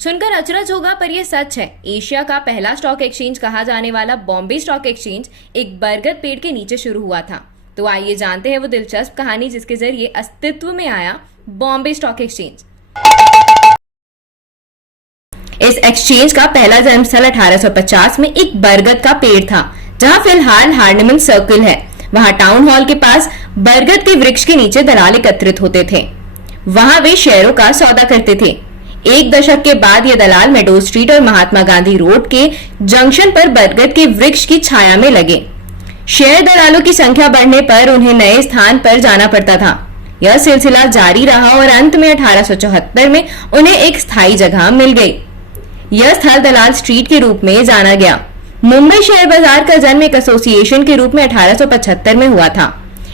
सुनकर अचरज होगा पर यह सच है। एशिया का पहला स्टॉक एक्सचेंज कहा जाने वाला बॉम्बे स्टॉक एक्सचेंज एक बरगद पेड़ के नीचे शुरू हुआ था। तो आइए जानते हैं वो दिलचस्प कहानी जिसके जरिए अस्तित्व में आया बॉम्बे स्टॉक एक्सचेंज। इस एक्सचेंज का पहला जन्मस्थल 1850 में एक बरगद का पेड़ था, जहां फिलहाल हार्नेमन सर्किल है। वहां टाउन हॉल के पास बरगद के वृक्ष के नीचे दलाल एकत्रित होते थे। वहां वे शेयरों का सौदा करते थे। एक दशक के बाद ये दलाल मेडो स्ट्रीट और महात्मा गांधी रोड के जंक्शन पर बरगद के वृक्ष की छाया में लगे। शेयर दलालों की संख्या बढ़ने पर उन्हें नए स्थान पर जाना पड़ता था। यह सिलसिला जारी रहा और अंत में 1874 में उन्हें एक स्थायी जगह मिल गई। यह स्थल दलाल स्ट्रीट के रूप में जाना गया। मुंबई शेयर बाजार का जन्म एक एसोसिएशन के रूप में 1875 में हुआ था।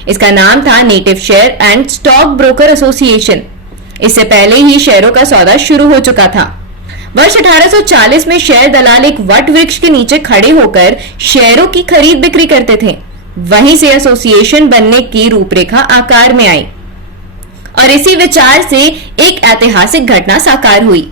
इसका नाम था native share and stock broker association. इससे पहले ही शेयरों का सौदा शुरू हो चुका था। वर्ष 1840 में शेयर दलाल एक वट वृक्ष के नीचे खड़े होकर शेयरों की खरीद बिक्री करते थे। वहीं से एसोसिएशन बनने की रूपरेखा आकार में आई और इसी विचार से एक ऐतिहासिक घटना साकार हुई।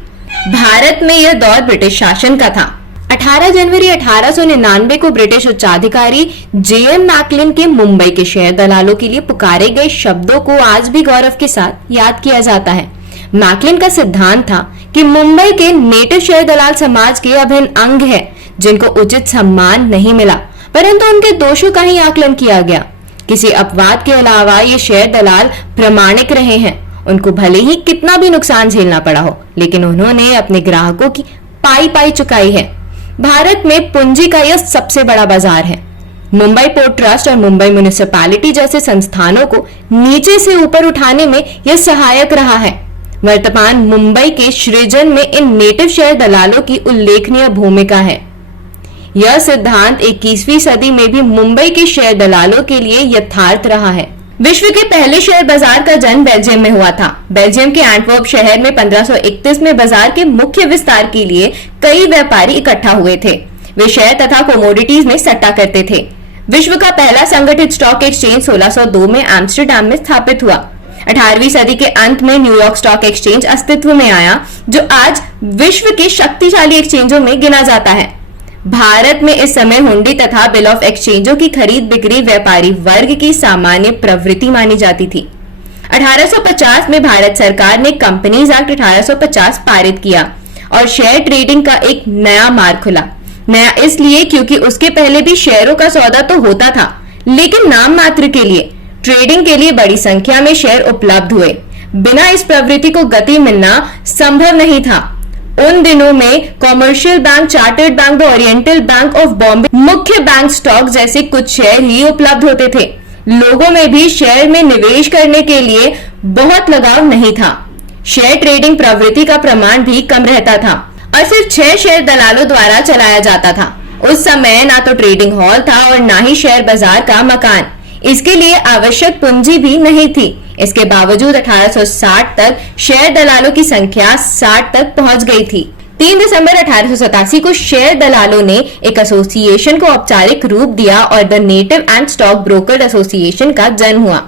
भारत में यह दौर ब्रिटिश शासन का था। 18 जनवरी 1899 को ब्रिटिश उच्चाधिकारी जेएम मैकलिन के मुंबई के शेयर दलालों के लिए पुकारे गए शब्दों को आज भी गौरव के साथ याद किया जाता है। मैकलिन का सिद्धांत था कि मुंबई के नेटिव शेयर दलाल समाज के अभिन्न अंग है, जिनको उचित सम्मान नहीं मिला, परंतु उनके दोषों का ही आकलन किया गया। किसी अपवाद के अलावा ये शेयर दलाल प्रामाणिक रहे हैं। उनको भले ही कितना भी नुकसान झेलना पड़ा हो, लेकिन उन्होंने अपने ग्राहकों की पाई चुकाई है। भारत में पूंजी का यह सबसे बड़ा बाजार है। मुंबई पोर्ट ट्रस्ट और मुंबई म्युनिसिपैलिटी जैसे संस्थानों को नीचे से ऊपर उठाने में यह सहायक रहा है। वर्तमान मुंबई के सृजन में इन नेटिव शेयर दलालों की उल्लेखनीय भूमिका है। यह सिद्धांत 21वीं सदी में भी मुंबई के शेयर दलालों के लिए यथार्थ रहा है। विश्व के पहले शेयर बाजार का जन्म बेल्जियम में हुआ था। बेल्जियम के एंटवर्प शहर में 1531 में बाजार के मुख्य विस्तार के लिए कई व्यापारी इकट्ठा हुए थे। वे शेयर तथा कोमोडिटीज में सट्टा करते थे। विश्व का पहला संगठित स्टॉक एक्सचेंज 1602 में एम्स्टरडैम में स्थापित हुआ। 18वीं सदी के अंत में न्यूयॉर्क स्टॉक एक्सचेंज अस्तित्व में आया, जो आज विश्व के शक्तिशाली एक्सचेंजों में गिना जाता है। भारत में इस समय हुंडी तथा बिल ऑफ एक्सचेंजों की खरीद बिक्री व्यापारी वर्ग की सामान्य प्रवृत्ति मानी जाती थी। 1850 में भारत सरकार ने कंपनीज एक्ट 1850 पारित किया और शेयर ट्रेडिंग का एक नया मार्ग खुला। नया इसलिए क्योंकि उसके पहले भी शेयरों का सौदा तो होता था, लेकिन नाम मात्र के लिए। ट्रेडिंग के लिए बड़ी संख्या में शेयर उपलब्ध हुए। बिना इस प्रवृत्ति को गति मिलना संभव नहीं था। उन दिनों में commercial bank, chartered bank, the oriental bank of Bombay, मुख्य बैंक स्टॉक जैसे कुछ शेयर ही उपलब्ध होते थे। लोगों में भी शेयर में निवेश करने के लिए बहुत लगाव नहीं था। शेयर ट्रेडिंग प्रवृत्ति का प्रमाण भी कम रहता था और सिर्फ 6 शेयर दलालों द्वारा चलाया जाता था। उस समय ना तो ट्रेडिंग हॉल था और ना ही शेयर बाजार का मकान। इसके लिए आवश्यक पूंजी भी नहीं थी। इसके बावजूद 1860 तक शेयर दलालों की संख्या 60 तक पहुंच गई थी। 3 दिसंबर 1887 को शेयर दलालों ने एक एसोसिएशन को औपचारिक रूप दिया और the native and stock broker association का जन्म हुआ।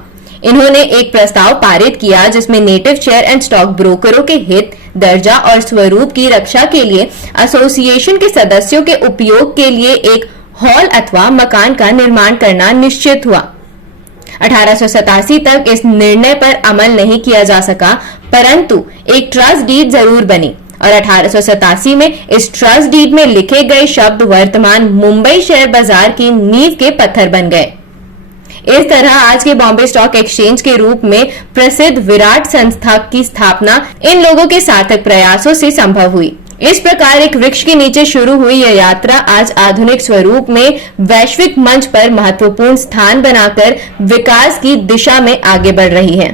इन्होंने एक प्रस्ताव पारित किया जिसमें नेटिव शेयर एंड स्टॉक ब्रोकरों के हित, दर्जा और स्वरूप की रक्षा के लिए एसोसिएशन के सदस्यों के उपयोग के लिए एक हॉल अथवा मकान का निर्माण करना निश्चित हुआ। 1887 तक इस निर्णय पर अमल नहीं किया जा सका, परंतु एक ट्रस्ट डीड जरूर बनी और 1887 में इस ट्रस्ट डीड में लिखे गए शब्द वर्तमान मुंबई शेयर बाजार की नींव के पत्थर बन गए। इस तरह आज के बॉम्बे स्टॉक एक्सचेंज के रूप में प्रसिद्ध विराट संस्था की स्थापना इन लोगों के सार्थक प्रयासों से संभव हुई। इस प्रकार एक वृक्ष के नीचे शुरू हुई यह यात्रा आज आधुनिक स्वरूप में वैश्विक मंच पर महत्वपूर्ण स्थान बनाकर विकास की दिशा में आगे बढ़ रही है।